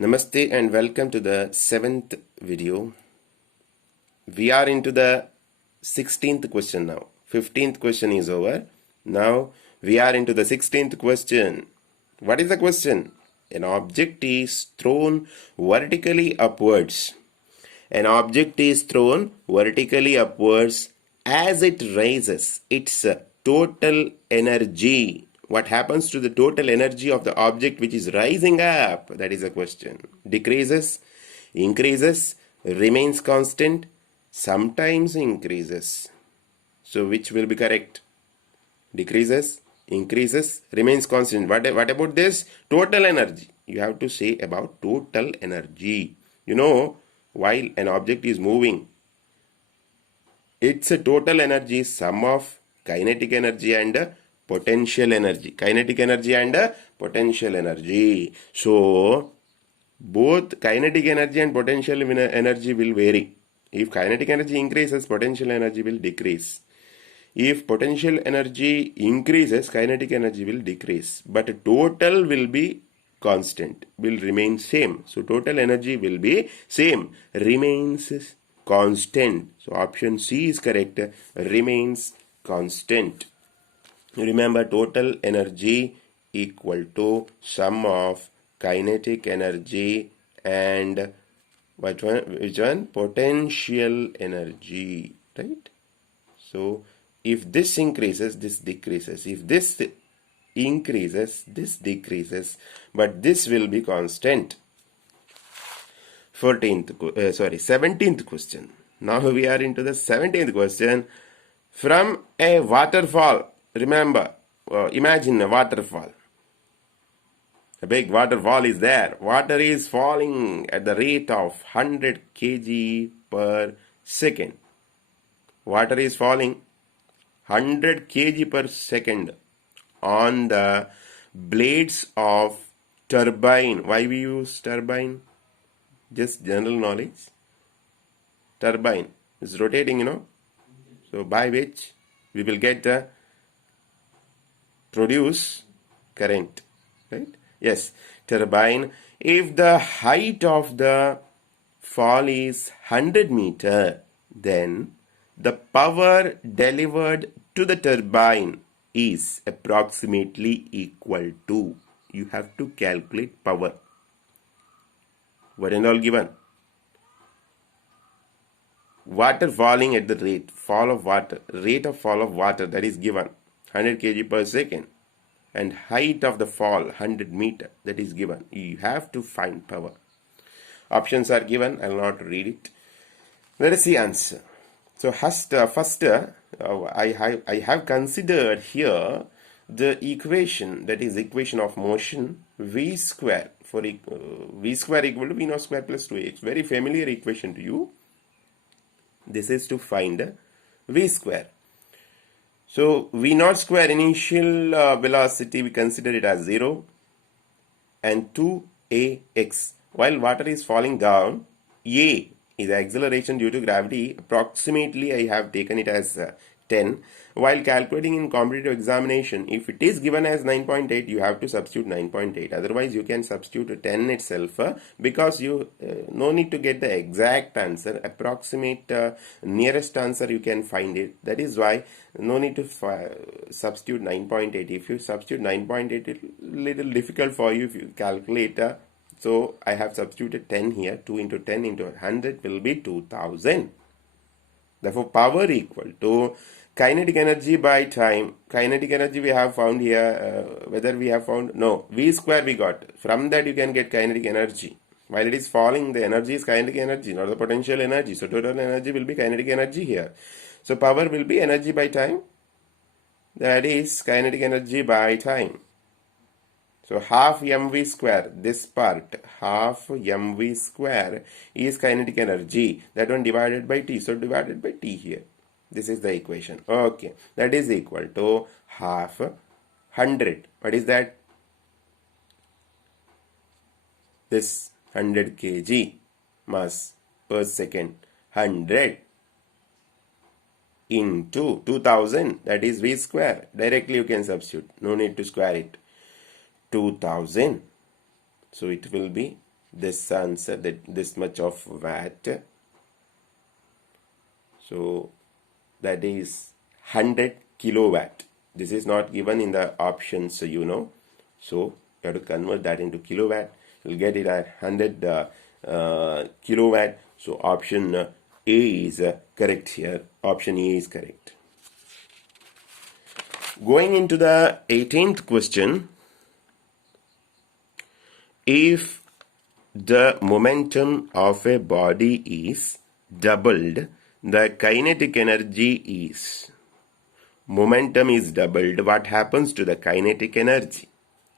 Namaste and welcome to the 7th video. We are into the 16th question now. 15th question is over. Now we are into the 16th question. What is the question? An object is thrown vertically upwards. An object is thrown vertically upwards as it rises. Its total energy. What happens to the total energy of the object which is rising up? That is a question. Decreases, increases, remains constant, sometimes increases. So which will be correct? Decreases, increases, remains constant. What about this? Total energy. You have to say about total energy. You know, while an object is moving, its total energy is sum of kinetic energy and potential energy. Kinetic energy and potential energy. So, both kinetic energy and potential energy will vary. If kinetic energy increases, potential energy will decrease. If potential energy increases, kinetic energy will decrease. But total will be constant, will remain same. So, total energy will be same, remains constant. So, option C is correct, remains constant. Remember, total energy equal to sum of kinetic energy and which one? Potential energy, right? So, if this increases, this decreases. If this increases, this decreases. But this will be constant. 17th question. Now we are into the 17th question. From a waterfall, remember, imagine a waterfall. A big waterfall is there. Water is falling at the rate of 100 kg per second. Water is falling 100 kg per second on the blades of turbine. Why we use turbine? Just general knowledge. Turbine is rotating, So by which we will get the produce current, right? Yes, turbine. If the height of the fall is 100 meter, then the power delivered to the turbine is approximately equal to. You have to calculate power. What and all given? Water falling at the rate of fall of water that is given 100 kg per second, and height of the fall 100 meter that is given. You have to find power. Options are given. I will not read it. Let us see answer. So first, I have considered here the equation, that is equation of motion v square for v square equal to v naught square plus 2ax. Very familiar equation to you. This is to find v square. So v naught square initial velocity, we consider it as 0 and 2ax. While water is falling down, a is acceleration due to gravity. Approximately I have taken it as 10. While calculating in competitive examination, if it is given as 9.8, you have to substitute 9.8. Otherwise, you can substitute 10 itself because you no need to get the exact answer. Approximate nearest answer you can find it. That is why no need to substitute 9.8. If you substitute 9.8, it is little difficult for you if you calculate. So I have substituted 10 here. 2 into 10 into 100 will be 2000. Therefore, power equal to kinetic energy by time. Kinetic energy we have found here. Whether we have found, no, v square we got. From that you can get kinetic energy. While it is falling, the energy is kinetic energy, not the potential energy. So total energy will be kinetic energy here. So power will be energy by time. That is kinetic energy by time. So half mv square, this part, half mv square is kinetic energy. That one divided by t. So divided by t here. This is the equation. Okay. That is equal to half 100. What is that? This 100 kg mass per second. 100 into 2000. That is v square. Directly you can substitute. No need to square it. 2000. So it will be this answer, that this much of watt. So that is 100 kilowatt. This is not given in the options, so you know. So you have to convert that into kilowatt. You'll get it at 100 kilowatt. So option A is correct here. Option A is correct. Going into the 18th question. If the momentum of a body is doubled, the kinetic energy is. Momentum is doubled. What happens to the kinetic energy?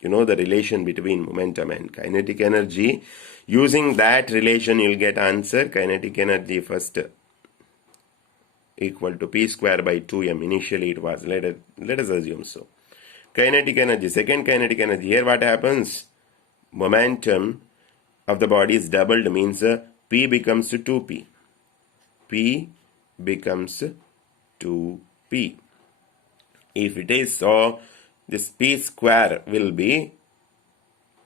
You know the relation between momentum and kinetic energy. Using that relation, you'll get answer. Kinetic energy first equal to p square by 2m. Initially it was. Let us assume so. Kinetic energy. Second kinetic energy. Here what happens? Momentum of the body is doubled, means p becomes 2p. P becomes 2p. If it is so, this p square will be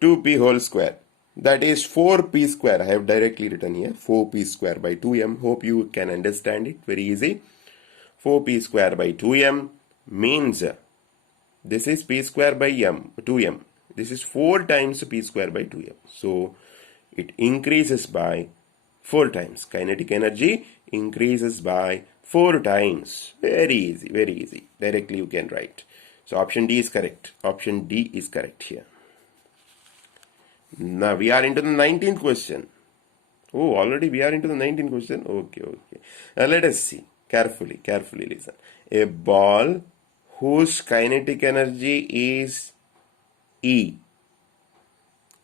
2p whole square. That is 4p square. I have directly written here 4p square by 2m. Hope you can understand it. Very easy. 4p square by 2m means this is p square by 2m. This is 4 times p square by 2m. So it increases by 4 times. Kinetic energy increases by 4 times. Very easy, very easy. Directly you can write. So option D is correct. Option D is correct here. Now we are into the 19th question. Oh, already we are into the 19th question. Okay. Now let us see. Carefully listen. A ball whose kinetic energy is E.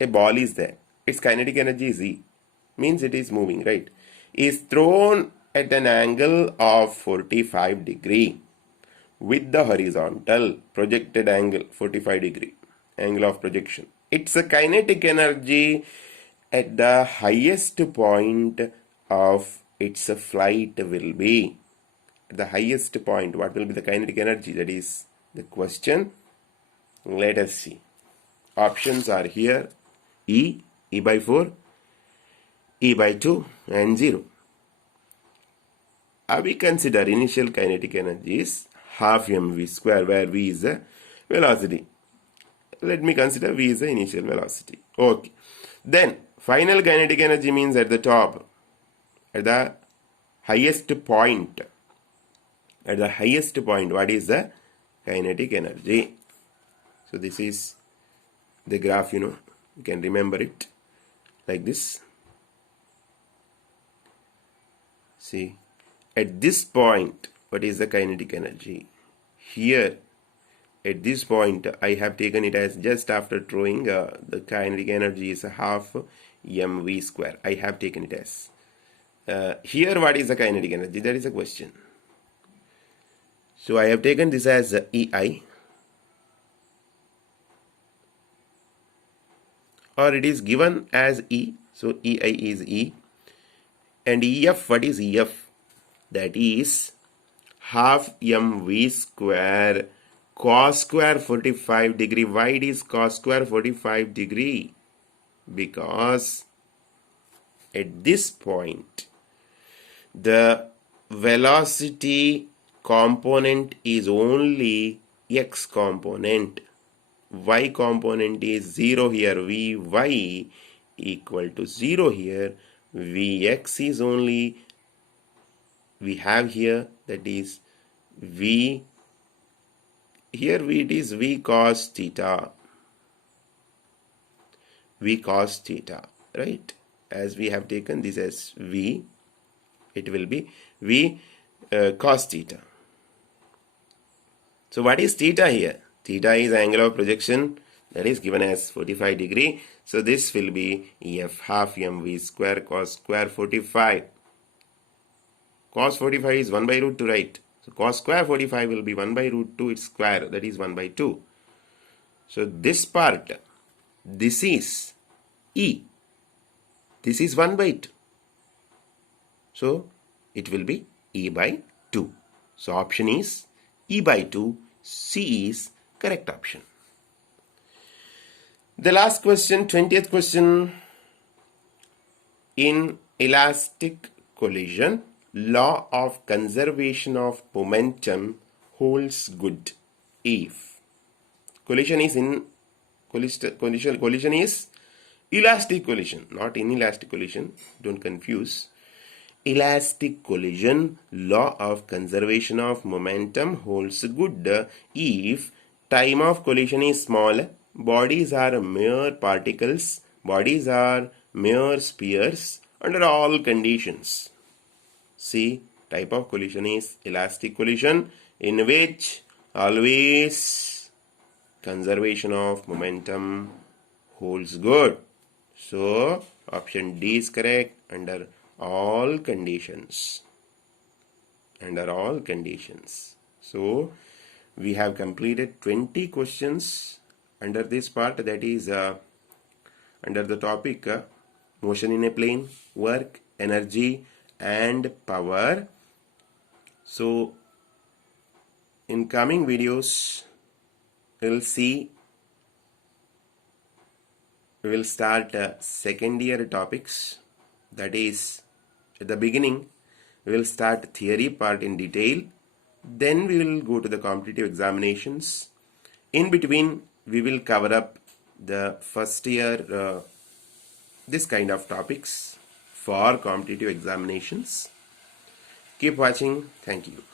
A ball is there. Its kinetic energy is E. Means it is moving, right? Is thrown at an angle of 45 degree with the horizontal projected angle 45 degree. Angle of projection. Its kinetic energy at the highest point of its flight will be. At the highest point, what will be the kinetic energy? That is the question. Let us see. Options are here. E by 4, E by 2 and 0. We consider initial kinetic energy is half mv square, where v is the velocity. Let me consider v is the initial velocity. Okay. Then final kinetic energy means at the top, at the highest point. At the highest point, what is the kinetic energy? So this is the graph, you can remember it like this. See, at this point, what is the kinetic energy? Here, at this point, I have taken it as just after throwing the kinetic energy is half mv square. I have taken it as. Here, what is the kinetic energy? That is a question. So I have taken this as EI. Or it is given as E. So EI is E. And EF, what is EF? That is half mv square cos square 45 degree. Why it is cos square 45 degree? Because at this point, the velocity component is only x component. Y component is 0 here. Vy equal to 0 here. Vx is only, we have here, that is v, here it is v cos theta. V cos theta, right? As we have taken this as v, it will be v cos theta. So what is theta here? Theta is angle of projection, that is given as 45 degree. So this will be EF half mv square cos square 45. Cos 45 is 1 by root 2, right? So cos square 45 will be 1 by root 2 its square, that is 1 by 2. So this part, this is E. This is 1 by 2. So it will be E by 2. So option is E by 2. C is correct option. The last question, 20th question. In elastic collision, law of conservation of momentum holds good if collision is collision is elastic collision, not inelastic collision. Don't confuse. Elastic collision, law of conservation of momentum holds good if time of collision is small, bodies are mere particles, bodies are mere spheres under all conditions. See, type of collision is elastic collision, in which always conservation of momentum holds good. So option D is correct under all conditions. Under all conditions. So we have completed 20 questions under this part, that is under the topic motion in a plane, work, energy and power. So in coming videos we will start second year topics. That is, at the beginning we will start theory part in detail, then we will go to the competitive examinations. In between we will cover up the first year this kind of topics for competitive examinations. Keep watching. Thank you.